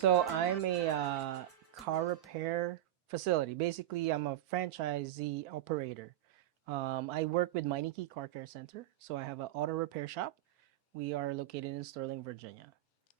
So I'm a car repair facility. Basically, I'm a franchisee operator. I work with Meineke Car Care Center. So I have an auto repair shop. We are located in Sterling, Virginia.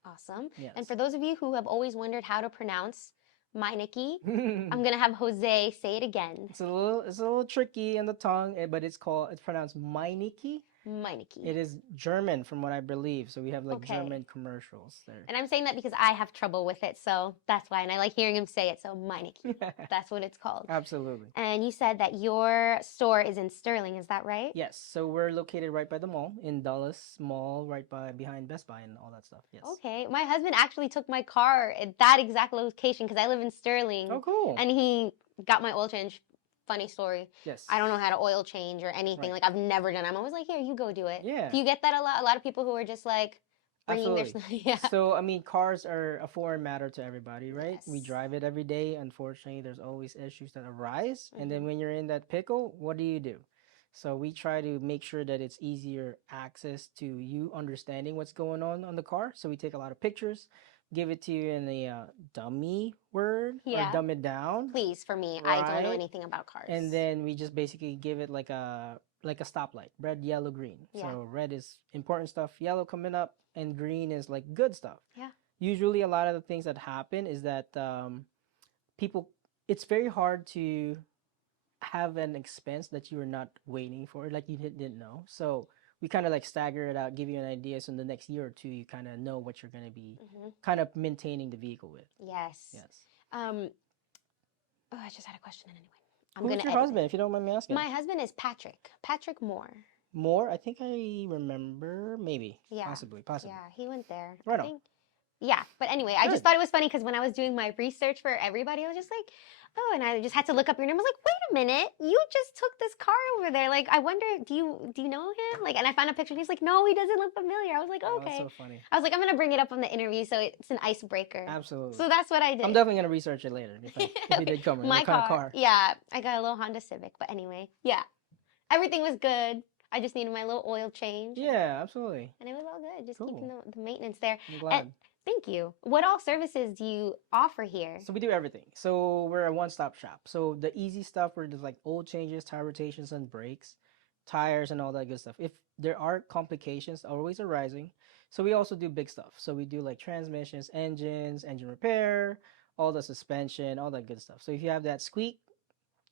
Awesome. And Yes. for those of you who have always wondered how to pronounce Meineke, I'm it's gonna have Jose say it again. a little tricky on the tongue, but it's pronounced Meineke. Meineke. It is German from what I believe. So we have like Okay. German commercials there. And I'm saying that because I have trouble with it, so that's why. And I like hearing him say it, so Meineke. That's what it's called. Absolutely. And you said that your store is in Sterling, is that right? Yes, so we're located right by the mall in Dulles Mall, right by behind Best Buy and all that stuff. Yes. Okay. My husband actually took my car at that exact location because I live in Sterling. Oh, cool. And he got my oil change. Funny story. Yes. I don't know how to oil change or anything. Right. Like, I've never done it. I'm always like, here, you go do it. Yeah. Do you get that a lot? A lot of people who are just like bringing Absolutely. their. Yeah. So, I mean, cars are a foreign matter to everybody, right? We Yes. drive it every day. Unfortunately, there's always issues that arise. And then Mhm. when you're in that pickle, what do? So we try to make sure that it's easier access to you understanding what's going on the car. So we take a lot of pictures, give it to you in a dummy word or Yeah. dumb it down. Please, for me, I don't know Right. anything about cars. And then we just basically give it like a stoplight, red, yellow, green. Yeah. So red is important stuff, yellow coming up, and green is like good stuff. Yeah. Usually, a lot of the things that happen is that people, it's very hard to have an expense that you are not waiting for, like you didn't know. So we kind of like stagger it out, give you an idea. So in the next year or two, you kind of know what you're going to be kind of maintaining the vehicle with. Yes. Yes. Oh, I just had a question anyway. I'm Who's gonna your edit husband, it. if you don't mind me asking? My husband is Patrick. Patrick Moore. Moore? I think I remember. Maybe. Yeah. Possibly. Yeah, he went there. Right I on. think. Yeah, but anyway, I just Good. thought it was funny because when I was doing my research for everybody, I was just like, oh, and I just had to look up your name. I was like, wait a minute, you just took this car over there. Like, I wonder, do you know him? Like, and I found a picture. And he's like, no, he doesn't look familiar. I was like, Oh, okay. that's so funny. I was like, I'm gonna bring it up on the interview, so it's an icebreaker. Absolutely. So that's what I did. I'm definitely gonna research it later if you did come in. My What kind of car? Yeah, I got a little Honda Civic, but anyway, yeah, everything was good. I just needed my little oil change. Yeah, absolutely. And it was all good. Just Cool. keeping the maintenance there. I'm glad. Thank you. What all services do you offer here? So we do everything. So we're a one-stop shop. So the easy stuff, we're just like oil changes, tire rotations, and brakes, tires, and all that good stuff. If there are complications always arising, so we also do big stuff. So we do like transmissions, engines, engine repair, all the suspension, all that good stuff. So if you have that squeak,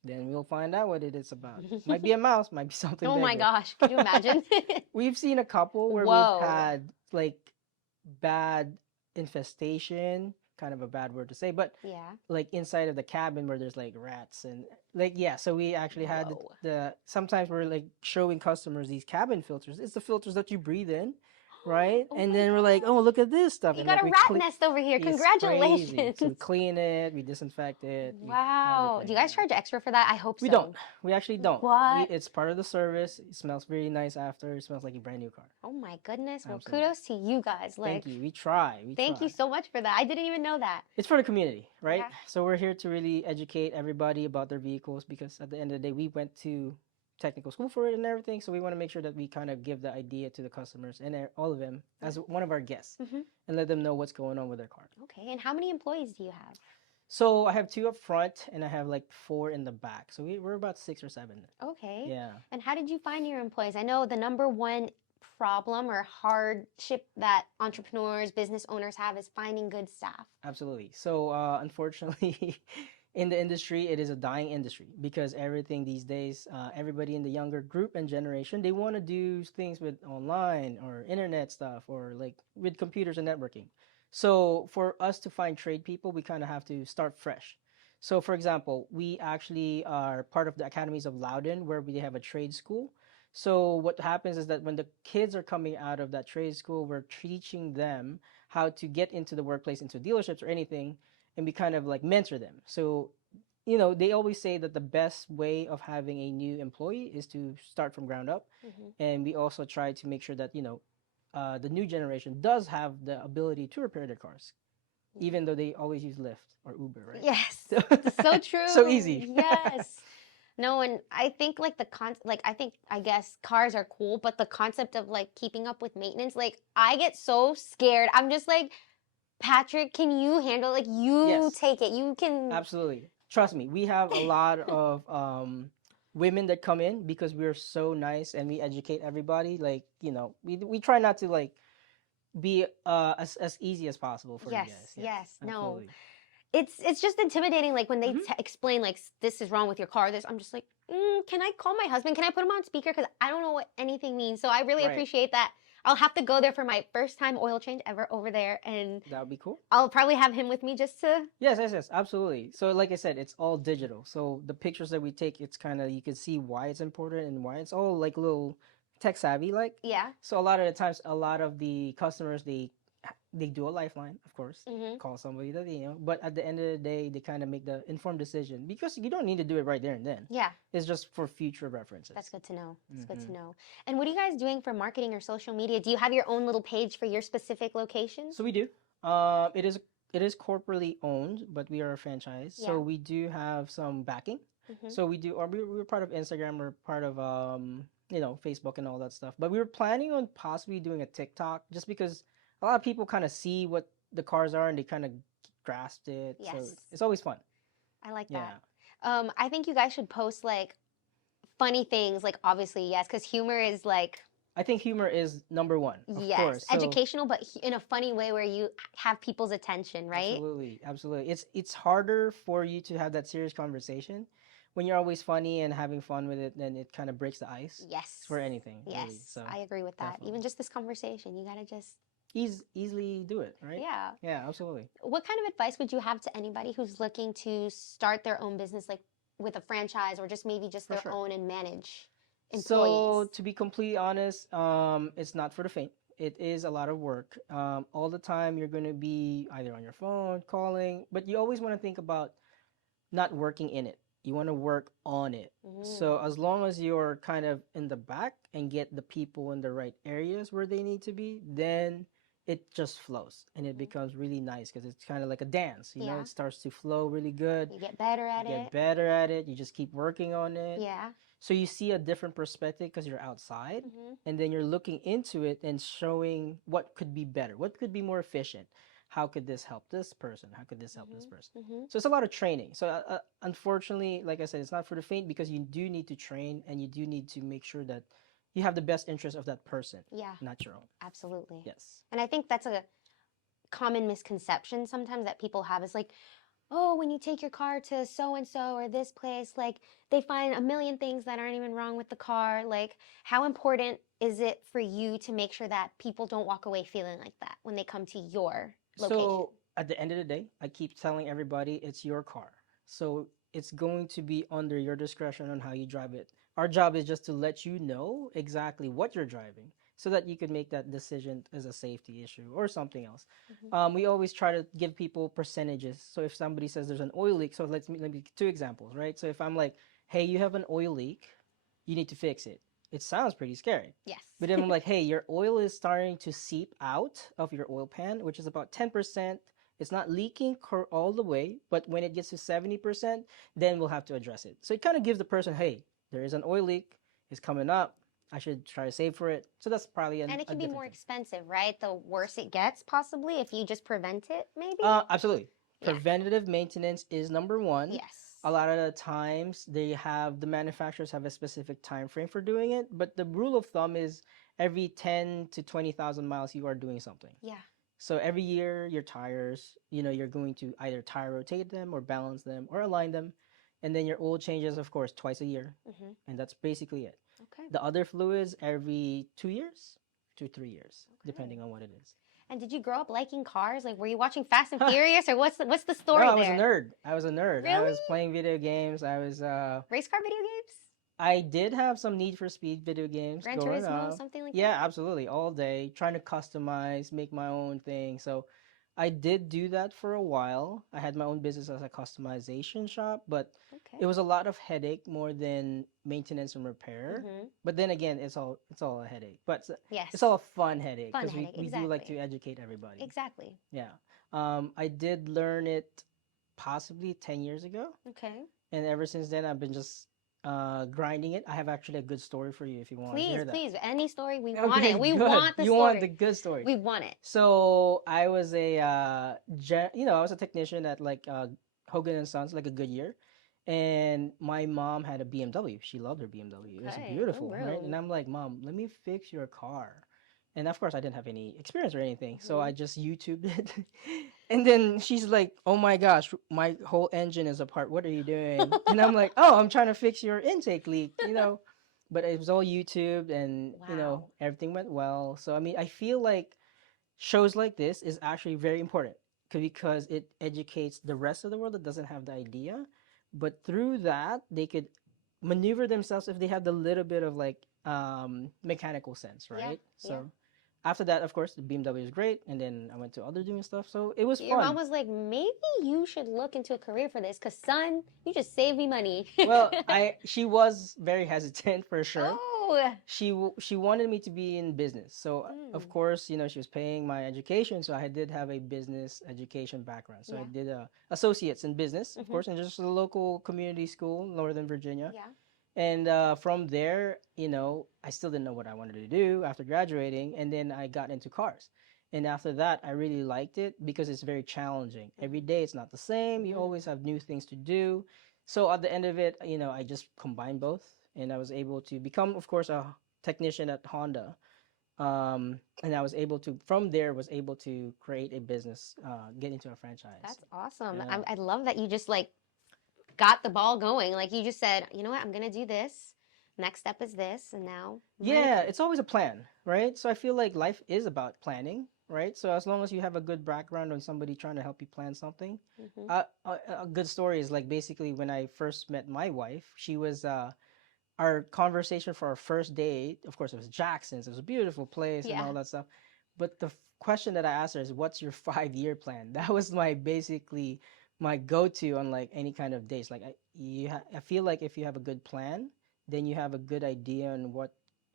then we'll find out what it is about. Might be a mouse, might be something Oh my bigger. gosh, can you imagine? We've seen a couple where Whoa. we've had like bad infestation, kind of a bad word to say, but Yeah. like inside of the cabin where there's like rats and like, yeah, so we actually had Whoa. the sometimes we're like showing customers these cabin filters. It's the filters that you breathe in, right? Oh And my then we're like, oh, look at this stuff. You And got like a we rat nest over here. It's crazy. Congratulations. So we clean it, we disinfect it. Wow. Do you guys yeah. charge extra for that? I hope so. We don't. We actually don't. What? It's part of the service. It smells very nice after. It smells like a brand new car. Oh my goodness. Well, Absolutely. kudos to you guys. Like, Thank you. We try. Thank you so much for that. I didn't even know that. It's for the community, right? Yeah. So we're here to really educate everybody about their vehicles because at the end of the day, we went to technical school for it and everything. So we want to make sure that we kind of give the idea to the customers and all of them as one of our guests and let them know what's going on with their car. Okay. And how many employees do you have? So I have 2 up front and I have like 4 in the back. So we're about 6 or 7. Okay. Yeah. And how did you find your employees? I know the number one problem or hardship that entrepreneurs, business owners have is finding good staff. Absolutely. So unfortunately, in the industry, it is a dying industry because everything these days, everybody in the younger group and generation, they want to do things with online or internet stuff or like with computers and networking. So for us to find trade people, we kind of have to start fresh. So for example, we actually are part of the Academies of Loudon where we have a trade school. So what happens is that when the kids are coming out of that trade school, we're teaching them how to get into the workplace, into dealerships or anything, and we kind of like mentor them. So, they always say that the best way of having a new employee is to start from ground up. And we also try to make sure that, the new generation does have the ability to repair their cars, even though they always use Lyft or Uber, right? Yes, it's so true. So easy. Yes. No, and I think like I guess cars are cool, but the concept of like keeping up with maintenance, like I get so scared. I'm just like, Patrick, can you handle, like, you Yes, take it. You can, absolutely. Trust me, we have a lot of women that come in because we're so nice and we educate everybody. Like, we try not to like be as easy as possible for you yes, guys. Yes, yes, no. absolutely. It's just intimidating, like, when they Hmm. explain, like, this is wrong with your car, this, I'm just like, can I call my husband? Can I put him on speaker? Because I don't know what anything means. So I really Right. appreciate that. I'll have to go there for my first time oil change ever over there, and That would be cool. I'll probably have him with me just to, Yes, yes, yes, absolutely. So, like I said, it's all digital. So the pictures that we take, it's kind of you can see why it's important and why it's all like little tech savvy, like. yeah. So a lot of the times, a lot of the customers they do a lifeline, of course, Mm-hmm. call somebody that they know. But at the end of the day, they kind of make the informed decision because you don't need to do it right there and then. Yeah, It's just for future that's references. good to know. That's good Hmm. to know. And what are you guys doing for marketing or social media? Do you have your own little page for your specific locations? So we do. It is corporately owned, but we are a franchise. So Yeah. we do have some backing. Mm-hmm. So we do, or we're part of Instagram, we're part of Facebook and all that stuff. But we were planning on possibly doing a TikTok, just because a lot of people kind of see what the cars are and they kind of grasped it. So Yes. it's always fun. I like Yeah. that. I think you guys should post, like, funny things, like, obviously, yes, because humor is like, I think humor is number one, of yes, course. So educational, but in a funny way where you have people's attention, right? absolutely, absolutely. It's harder for you to have that serious conversation when you're always funny and having fun with it. Then it kind of breaks the ice Yes. for anything, Yes, really. So I agree with that. Even definitely, just this conversation, you gotta just, easily do it, right? yeah. Yeah, absolutely. What kind of advice would you have to anybody who's looking to start their own business, like with a franchise or just maybe just For their sure. own and manage employees? So to be completely honest, it's not for the faint. It is a lot of work. All the time you're gonna be either on your phone, calling, but you always want to think about not working in it. You want to work on it. So Mm, as long as you're kind of in the back and get the people in the right areas where they need to be, then it just flows and it mhm. becomes really nice because it's kind of like a dance. Yeah, It starts to flow really good. you get better You at get it. better at it. You just keep working on it. Yeah. So you see a different perspective because you're outside Hmm. and then you're looking into it and showing what could be better, what could be more efficient. How could this help this person? How could this help this Hmm. person? Hmm. So it's a lot of training. So unfortunately, like I said, it's not for the faint because you do need to train and you do need to make sure that you have the best interest of that person, Yeah, not your own. absolutely. Yes. And I think that's a common misconception sometimes that people have is like, oh, when you take your car to so and so or this place, like, they find a million things that aren't even wrong with the car. Like, how important is it for you to make sure that people don't walk away feeling like that when they come to your location? So at the end of the day, I keep telling everybody it's your car. So it's going to be under your discretion on how you drive it. Our job is just to let you know exactly what you're driving so that you can make that decision as a safety issue or something else. Hmm. We always try to give people percentages. So if somebody says there's an oil leak, so let me two examples, right? So if I'm like, hey, you have an oil leak, you need to fix it. It sounds pretty scary. Yes. But then I'm like, hey, your oil is starting to seep out of your oil pan, which is about 10%. It's not leaking all the way, but when it gets to 70%, then we'll have to address it. So it kind of gives the person, hey, there is an oil leak. It's coming up. I should try to save for it. So that's probably And it a can be different more thing. expensive, right? The worse it gets, possibly, if you just prevent it, maybe? Absolutely. Yeah. Preventative maintenance is number one. Yes. A lot of the times the manufacturers have a specific time frame for doing it, but the rule of thumb is every 10 to 20,000 miles you are doing something. Yeah. So every year your tires, you're going to either tire rotate them or balance them or align them. And then your oil changes, of course, twice a year. Hmm. And that's basically it. Okay. The other fluids every 2 years to 3 years, Okay. depending on what it is. And did you grow up liking cars? Like, were you watching Fast and Furious, or what's the No, story I was a there? nerd. I was a nerd. I Really? was playing video games. Race car video games? I did have some Need for Speed video games Gran growing Turismo, up. something like Yeah, that? absolutely. All day, trying to customize, make my own thing. So I did do that for a while. I had my own business as a customization shop, but Okay. it was a lot of headache more than maintenance and repair. Mm-hmm. But then again, it's all a headache. But it's Yes. all a fun headache Fun because we, headache. we do like to Exactly. educate everybody. Exactly. Yeah. I did learn it possibly 10 years ago. Okay. And ever since then, I've been just grinding it. I have actually a good story for you if you want to Please, hear that. please, any story, we want Okay, it. We good. want the You want the story. good story. We want it. So I was a, I was a technician at like Hogan and Sons, like a Goodyear, and my mom had a BMW. She loved her BMW. It was Okay. Oh, beautiful, right? And really? I'm like, Mom, let me fix your car. And of course, I didn't have any experience or anything, so Mm-hmm. I just YouTubed it. And then she's like, "Oh my gosh, my whole engine is apart. What are you doing?" And I'm like, "Oh, I'm trying to fix your intake leak." But it was all YouTube, and Wow. everything went well. So I mean, I feel like shows like this is actually very important because it educates the rest of the world that doesn't have the idea, but through that they could maneuver themselves if they have the little bit of like mechanical sense, Yeah. right? Yeah. So after that, of course, the BMW is great, and then I went to other doing stuff, so it was Your mom fun. was like, maybe you should look into a career for this, cause son, you just saved me money. Well, I she was very hesitant for sure. Oh. She wanted me to be in business, so of Mm. course, she was paying my education, so I did have a business education background. So I Yeah. did associates in business, of Mm-hmm. course, in just a local community school in Northern Virginia. Yeah. And from there, I still didn't know what I wanted to do after graduating, and then I got into cars. And after that, I really liked it because it's very challenging. Every Mm-hmm. day it's not the same. You always Mm. have new things to do. So at the end of it, I just combined both, and I was able to become, of course, a technician at Honda. And I was able to, from there, was able to create a business, get into a franchise. That's awesome. Yeah. I love that you just like got the ball going. Like you just said, you know what, I'm gonna do this. Next step is this, and now Yeah, Meineke. it's always a plan, right? So I feel like life is about planning, right? So as long as you have a good background on somebody trying to help you plan something, Mm-hmm. a good story is like basically when I first met my wife, she was our conversation for our first date. Of course, it was Jackson's. It was a beautiful place and Yeah. all that stuff. But the question that I asked her is, "What's your 5 year plan?" That was my basically my go-to on like any kind of dates. Like I feel like if you have a good plan, then you have a good idea on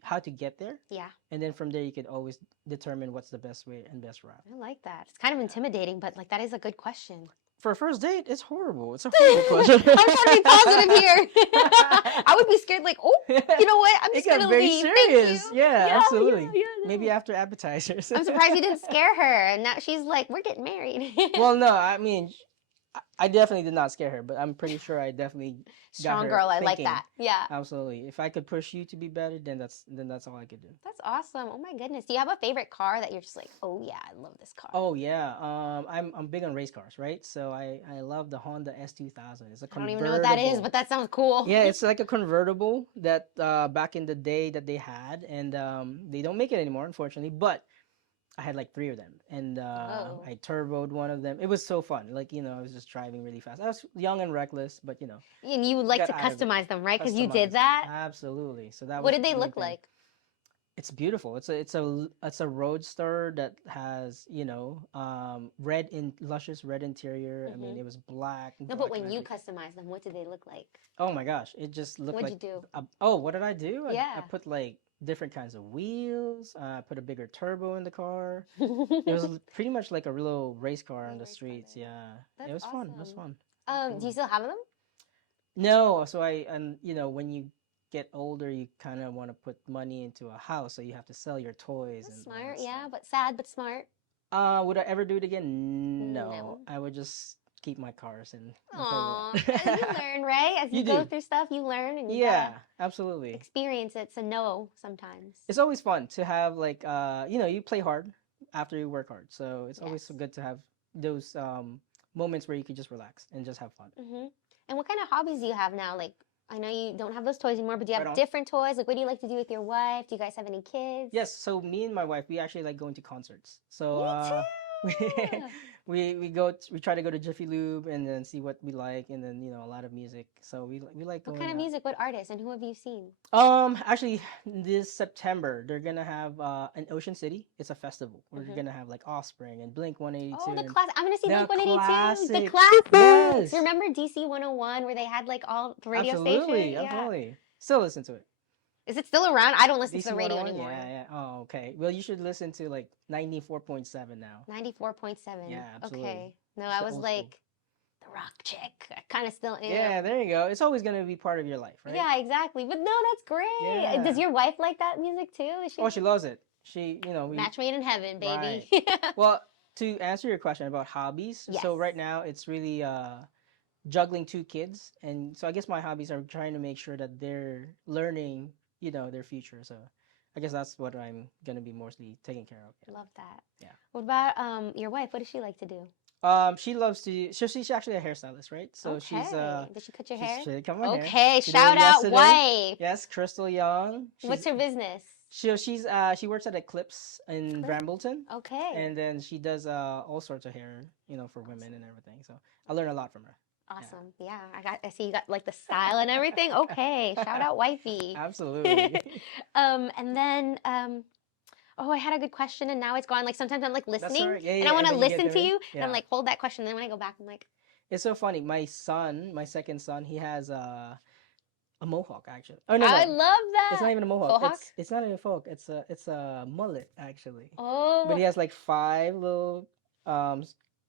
how to get there, Yeah. and then from there you could always determine what's the best way and best route. I like that. It's kind of intimidating, but like that is a good question. For a first date, it's horrible. It's a horrible question. I'm trying to be positive here. I would be scared, like, oh, you know what? I'm It just got gonna very leave. Thank serious. you. Yeah, Yeah, absolutely. yeah, Maybe no. after appetizers. I'm surprised you didn't scare her, and now she's like, we're getting married. Well, no, I mean, I definitely did not scare her, but I'm pretty sure I definitely got Strong her girl, I like thinking. that. Yeah. Absolutely. If I could push you to be better, then that's all I could do. That's awesome. Oh my goodness. Do you have a favorite car that you're just like, oh yeah, I love this car? Oh yeah, I'm big on race cars, right? So I love the Honda S2000. It's a I don't even know what that is, convertible. but that sounds cool. Yeah, it's like a convertible that back in the day that they had, and they don't make it anymore, unfortunately. But I had like three of them, and Oh. I turboed one of them. It was so fun. Like I was just driving really fast. I was young and reckless, but And you would like got to out of it. customize them, right? Because you did Customized. that. Absolutely. So that What was did they really look fun. like? It's beautiful. It's a roadster that has luscious red interior. I mean, Hmm. it was black, No, but black when you magic. customized them, what did they look like? Oh my gosh, it just looked What'd like. you do? Oh, what did I do? I Yeah. put like different kinds of wheels. I put a bigger turbo in the car. It was pretty much like a real race car on Mini the race car streets. then. Yeah, it That's was fun. It was awesome. fun. Do you Absolutely. still have them? No, so and when you get older, you kind of want to put money into a house, so you have to sell your toys That's and all smart. that Yeah, stuff. but sad, but smart. Would I ever do it again? No, No. I would just keep my cars and play Aw, with as you that. learn, right? As You you go do. through stuff, you learn, and you Yeah, gotta absolutely. experience it to know sometimes. It's always fun to have like you play hard after you work hard. So it's always so Yes. good to have those moments where you can just relax and just have fun. And what kind of hobbies do you have now? Like, I know you don't have those toys anymore, but do you Right have on. different toys? Like, what do you like to do with your wife? Do you guys have any kids? Yes, so me and my wife, we actually like going to concerts. So Me we too. we try to go to Jiffy Lube and then see what we like, and then a lot of music. So we like What going kind of out. music? What artists? And who have you seen? Actually, this September they're gonna have in Ocean City. It's a festival. We're Mhm. gonna have like Offspring and Blink 182. Oh, the And class. I'm gonna see the Blink 182. The classics. classics. Yes, Remember DC 101 where they had like all the radio absolutely, station? Yeah. absolutely. Still listen to it. Is it still around? I don't listen to DC the radio 101. anymore. Yeah, yeah. Oh, okay. Well, you should listen to like 94.7 now. 94.7. Yeah, absolutely. Okay. No, It's I the was old school. like, the rock chick. I kind of still am. Yeah, there you go. It's always gonna be part of your life, right? Yeah, exactly. But no, that's great. Does Yeah. your wife like that music too? Is she Oh, she loves it. She, we match made in heaven, right. baby? Well, to answer your question about hobbies, Yes. so right now it's really juggling two kids, and so I guess my hobbies are trying to make sure that they're learning, their future. So I guess that's what I'm gonna be mostly taking care of. Yeah. Love that. Yeah. What about your wife? What does she like to do? She loves to. So she's actually a hairstylist, right? So Okay. Did she cut your hair? she cut my hair. Okay. She did it Shout out, yesterday. wife. Yes, Crystal Young. What's her business? She works at Eclipse in Brambleton, Okay. and then she does all sorts of hair, for women and everything. So I learn a lot from her. Awesome. Yeah. I see you got like the style and everything. Okay. Shout out, wifey. Absolutely. And then oh, I had a good question and now it's gone. Like sometimes I'm like That's listening all right. Yeah, and yeah, I want to and then you get listen to there. you and I'm Yeah. like, hold that question. Then when I go back, I'm like, It's so funny. My second son, he has a mohawk actually. Oh no, I no. love that. It's not even a mohawk. Mohawk? It's not even a mohawk. It's a mullet actually. Oh, But he has like 5 little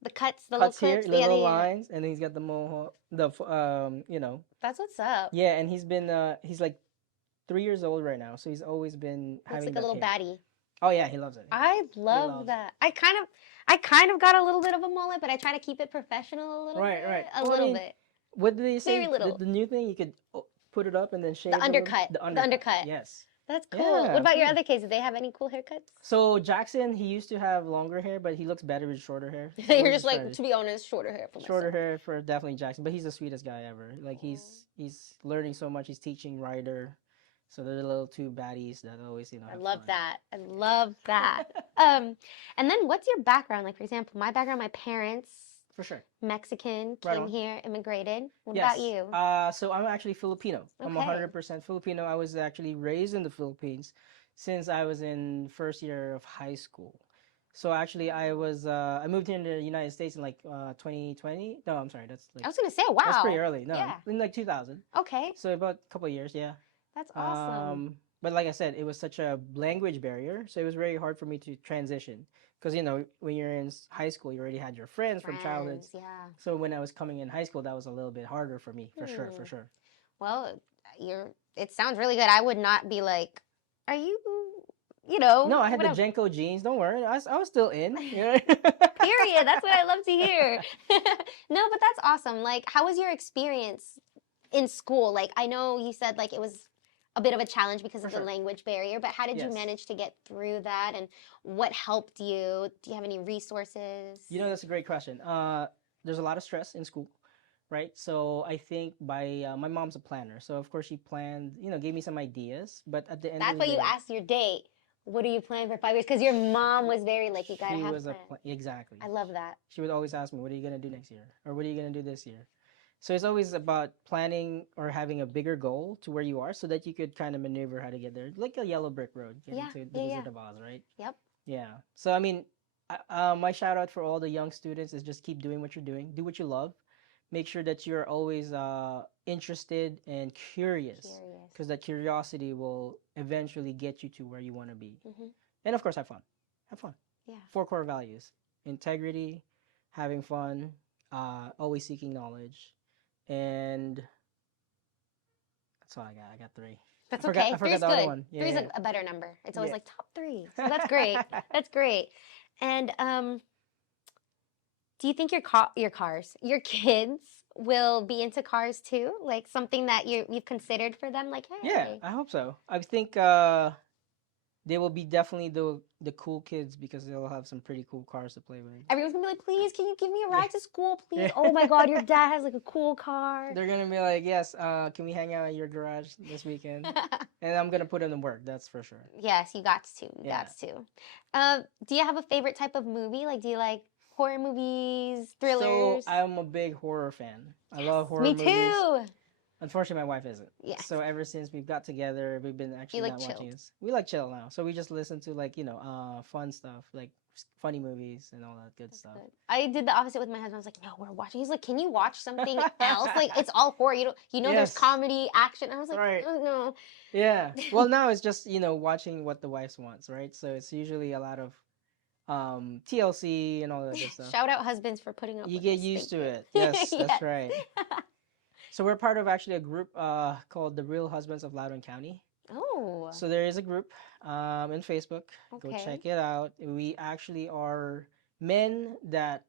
the cuts, the cuts little here, clips, little yeah. lines, and then he's got the mohawk. That's what's up. Yeah, and he's like 3 years old right now, so he's always been Looks having like a that little hair. baddie. Oh yeah, he loves it. I love loves that. I kind of got a little bit of a mullet, but I try to keep it professional a little Right, bit. right. A Well, I little mean, bit. What did they say? Very little. The new thing, you could put it up and then shave The a little- undercut. The The undercut. undercut. Yes. That's cool. Yeah, What about your cool. other kids? Do they have any cool haircuts? So Jackson, he used to have longer hair, but he looks better with shorter hair. So You're we're just like, trying to be honest, shorter hair for shorter myself. hair for definitely Jackson, but he's the sweetest guy ever. Like he's learning so much. He's teaching rider, so they're the little two baddies that always I have love fun. that. I love that. And then what's your background? Like for example, my background, my parents, For sure. Mexican, Right came on. here, immigrated. What Yes. about you? So I'm actually Filipino. I'm Okay. 100% Filipino. I was actually raised in the Philippines since I was in first year of high school. So actually, I moved here in the United States in like 2020. No, I'm sorry, that's I like was gonna say, wow. that's pretty early. No, Yeah. in like 2000. Okay. So about a couple of years, yeah. That's awesome. But like I said, it was such a language barrier, so it was very hard for me to transition. Because when you're in high school, you already had your friends from childhood. Friends, yeah. So when I was coming in high school, that was a little bit harder for me, for sure, for Hmm. sure. Well, it sounds really good. I would not be like, are you, you know, No, I had whatever. the Jenko jeans. Don't worry, I was still in. Period. That's what I love to hear. No, but that's awesome. Like, how was your experience in school? Like, I know you said like it was a bit of a challenge because For of the sure. language barrier, but how did you Yes. manage to get through that and what helped you? Do you have any resources? That's a great question. There's a lot of stress in school, right? So I think my mom's a planner, so of course she planned, gave me some ideas. But at the end That's of why the you day, asked your date. What are you planning for 5 years? Because your mom was very like, you gotta she have was plans. exactly. I love that. She would always ask me, "What are you gonna do next year?" or "What are you gonna do this year?" So it's always about planning or having a bigger goal to where you are, so that you could kind of maneuver how to get there, like a yellow brick road getting Yeah, to the yeah, Wizard of Oz, right? Yep. Yeah. So I mean, my shout out for all the young students is just keep doing what you're doing. Do what you love. Make sure that you're always interested and curious, Curious. because that curiosity will eventually get you to where you want to be. Hmm. And of course, have fun. Have fun. Yeah. 4 core values: integrity, having fun, always seeking knowledge, and that's all I got. I got 3. That's I forgot, okay. I forgot Three's the other good. one. Yeah, Three's yeah. a better number. It's always Yeah. like top 3. So that's great. That's great. And do you think your kids will be into cars too? Like something that you've considered for them? Like, hey. Yeah, I hope so. I think they will be definitely the cool kids, because they'll have some pretty cool cars to play with. Everyone's gonna be like, please, can you give me a ride to school, please? Yeah. Oh my God, your dad has like a cool car. They're gonna be like, yes, can we hang out at your garage this weekend? And I'm gonna put them to work, that's for sure. Yes, you got to. You Yeah. got to. Do you have a favorite type of movie? Like, do you like horror movies, So thrillers? I'm a big horror fan. I love horror Me movies. too. Unfortunately, my wife isn't. Yeah. So ever since we've got together, we've been actually like not chilled. watching this. We like chill now. So we just listen to like, fun stuff, like funny movies and all that good stuff. Good. I did the opposite with my husband. I was like, no, we're watching. He's like, can you watch something else? Like, it's all horror. There's Yes. comedy, action. I was like, Right. oh, no. Yeah. Well, now it's just, watching what the wife wants, right? So it's usually a lot of TLC and all that good stuff. Shout out husbands for putting up You with get us. used Thank to you. it. Yes, that's Yes. right. So we're part of actually a group called the Real Husbands of Loudoun County. Oh, So there is a group in Facebook. Go okay. check it out. We actually are men that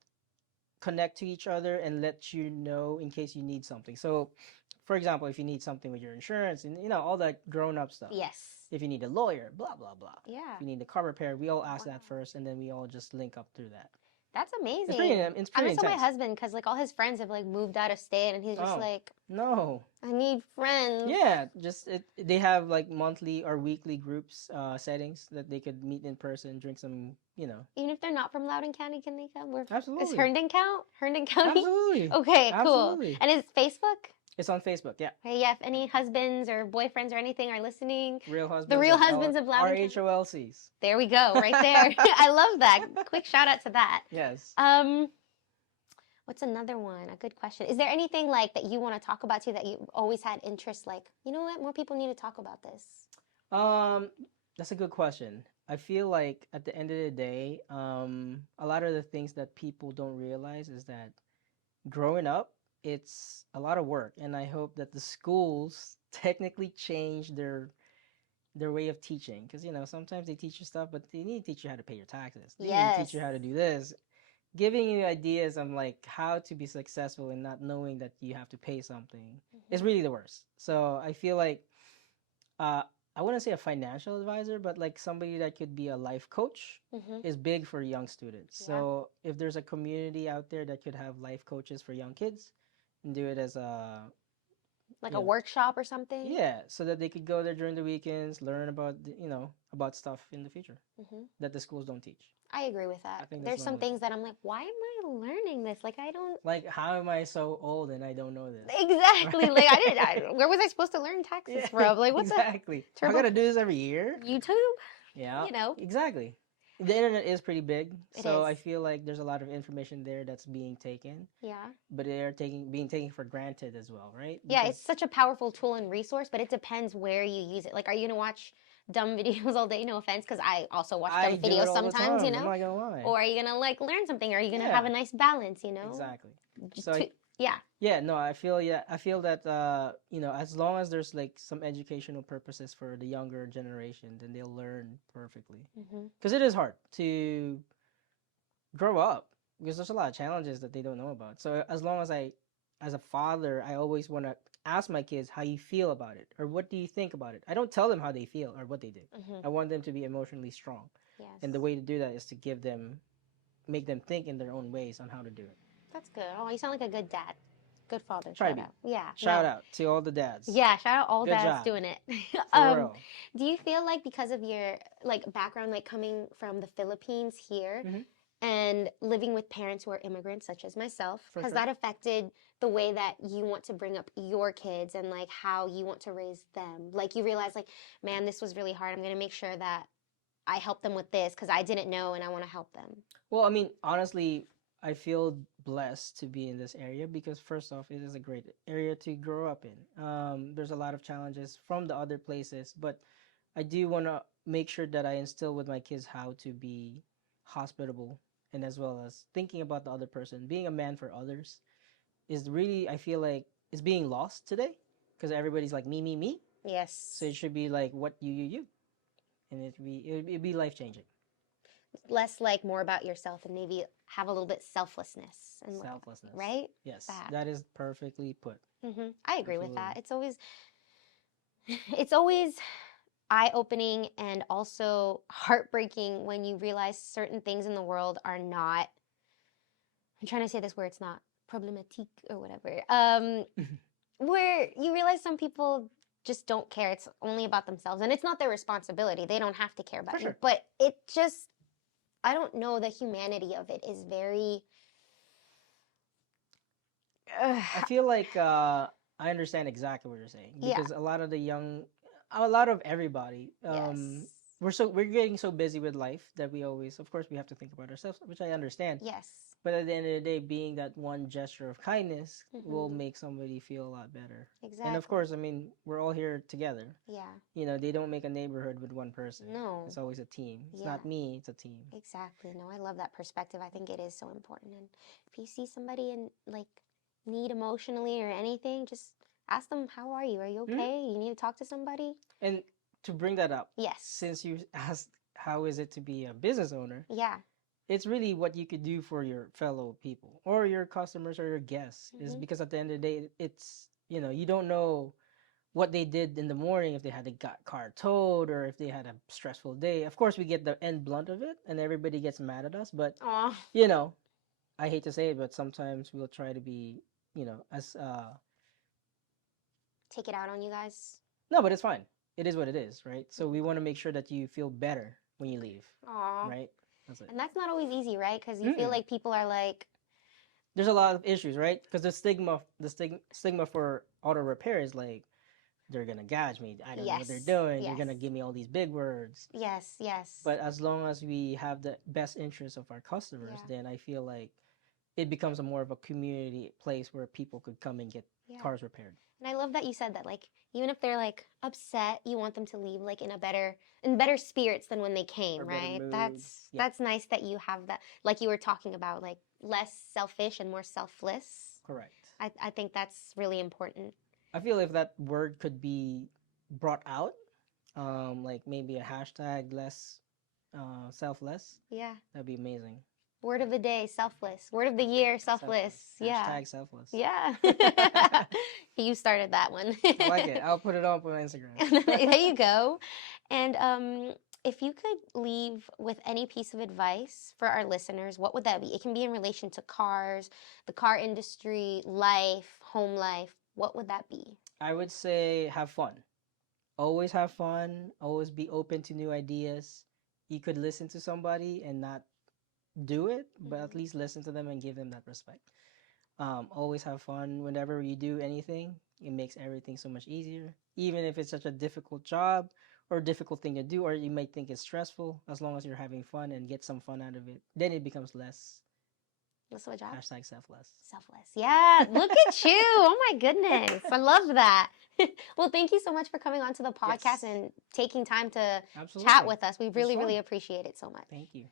connect to each other and let you know in case you need something. So, for example, if you need something with your insurance and all that grown-up stuff. Yes. If you need a lawyer, blah blah blah. Yeah. If you need a car repair, we all ask Wow. that first, and then we all just link up through that. That's It's pretty. amazing. It's I pretty miss my intense. husband because like all his friends have like moved out of state, and he's just Oh like, no. I need friends. Yeah, just they have like monthly or weekly groups settings that they could meet in person, drink some. Even if they're not from Loudoun County, can they come? Is Absolutely. Herndon count? Herndon County? Absolutely. Okay, cool. Absolutely. And is Facebook? It's on Facebook, yeah. Okay, yeah, if any husbands or boyfriends or anything are listening, Real husbands. the Real Husbands of Loudoun County. RHOLCs. There we go, right there. I love that. Quick shout out to that. Yes. What's another one? A good question. Is there anything like that you want to talk about too that you always had interest? Like, you know what? More people need to talk about this. That's a good question. I feel like at the end of the day, a lot of the things that people don't realize is that growing up, it's a lot of work, and I hope that the schools technically change their way of teaching, because sometimes they teach you stuff, but they need to teach you how to pay your taxes. They need to teach you how to do this, giving you ideas on like how to be successful and not knowing that you have to pay something is really the worst. So I feel like I wouldn't say a financial advisor, but like somebody that could be a life coach is big for young students. Yeah. So if there's a community out there that could have life coaches for young kids and do it as a like a workshop or something. Yeah, so that they could go there during the weekends, learn about about stuff in the future that the schools don't teach. I agree with that. I think There's that's some one of the things that I'm like, why am I learning this? Like I don't. Like, how am I so old and I don't know this? Exactly. Like where was I supposed to learn taxes from? Like what's exactly. I gotta do this every year. YouTube. Yeah. You know. Exactly. The internet is pretty big, so is. I feel like there's a lot of information there that's being taken. Yeah. But they're being taken for granted as well, right? Yeah, it's such a powerful tool and resource, but it depends where you use it. Like, are you gonna watch dumb videos all day? No offense, because I also watch dumb videos sometimes, I'm not gonna lie. Or are you gonna like learn something? Or are you gonna have a nice balance? Exactly. Yeah. Yeah, no, I feel that as long as there's like some educational purposes for the younger generation, then they'll learn perfectly. Because it is hard to grow up, because there's a lot of challenges that they don't know about. So as long as as a father, I always want to ask my kids how you feel about it, or what do you think about it. I don't tell them how they feel or what they do. I want them to be emotionally strong. Yes. And the way to do that is to make them think in their own ways on how to do it. That's good. Oh, you sound like a good dad. Good father. Try shout to be. Out. Yeah. Shout out to all the dads. Yeah, shout out all Good dads job. doing it. For real. Do you feel like because of your like background, like coming from the Philippines here and living with parents who are immigrants, such as myself, has that affected the way that you want to bring up your kids and like how you want to raise them? Like you realize like, man, this was really hard. I'm going to make sure that I help them with this because I didn't know and I want to help them. Well, I mean, honestly, I feel blessed to be in this area because first off, it is a great area to grow up in. There's a lot of challenges from the other places, but I do want to make sure that I instill with my kids how to be hospitable and as well as thinking about the other person. Being a man for others is really, I feel like, is being lost today because everybody's like me, me, me. Yes. So it should be like what you. And it'd be life-changing. Less like more about yourself and maybe have a little bit selflessness. And Selflessness. Right? Yes. That is perfectly put. I agree with that. It's always eye-opening and also heartbreaking when you realize certain things in the world are not, I'm trying to say this where it's not problematique or whatever, where you realize some people just don't care. It's only about themselves and it's not their responsibility. They don't have to care about you. But it just, I don't know, the humanity of it is very... I feel like I understand exactly what you're saying because a lot of everybody we're getting so busy with life that we always, of course, we have to think about ourselves, which I understand. Yes. But at the end of the day, being that one gesture of kindness will Mm-hmm. make somebody feel a lot better. And of Exactly. course, I mean, we're all here together. Yeah. You know, they don't make a neighborhood with one person. No. It's always a team. It's Yeah. not me, it's a team. Exactly. No, I love that perspective. I think it is so important. And if you see somebody in like need emotionally or anything, just ask them, "How are you? Are you Mhm. okay? You need to talk to somebody?" And to bring that up, Yes. since you asked how is it to be a business owner, Yeah. it's really what you could do for your fellow people or your customers or your guests. Is Mm-hmm. because at the end of the day, it's, you know, you don't know what they did in the morning, if they had a car towed or if they had a stressful day. Of course, we get the end blunt of it and everybody gets mad at us. But, Aw. you know, I hate to say it, but sometimes we'll try to be, you know, as, Take it out on you guys. no, but it's fine. It is what it is, right? So we want to make sure that you feel better when you leave, Aw. right? That's it. And that's not always easy, right? Because you feel Mm-mm. like people are like, There's a lot of issues, right? Because the stigma for auto repair is like, they're gonna gouge me. I don't know what they're yes, doing. They're yes, gonna give me all these big words. yes, yes. But as long as we have the best interest of our customers, Yeah. then I feel like it becomes a more of a community place where people could come and get Yeah. cars repaired. And I love that you said that. Like, even if they're like upset, you want them to leave like in better spirits than when they came, Or better right? mood. That's Yeah, that's nice that you have that. Like you were talking about, like less selfish and more selfless. correct. I think that's really important. I feel if that word could be brought out, like maybe a hashtag less selfless, Yeah. that'd be amazing. Word of the day, selfless. Word of the year, selfless. Yeah. Hashtag selfless. Yeah. You started that one. I like it. I'll put it up on Instagram. There you go. And if you could leave with any piece of advice for our listeners, what would that be? It can be in relation to cars, the car industry, life, home life. What would that be? I would say have fun. Always have fun. Always be open to new ideas. You could listen to somebody and not do it, but at Mhm. least listen to them and give them that respect. Always have fun whenever you do anything. It makes everything so much easier. Even if it's such a difficult job or difficult thing to do, or you might think it's stressful, as long as you're having fun and get some fun out of it, then it becomes less. What's the job? Hashtag selfless. Selfless. Yeah, look at you. Oh my goodness. I love that. Well, thank you so much for coming onto the podcast Yes, and taking time to chat absolutely. with us. We It was really, really fun. appreciate it so much. Thank you.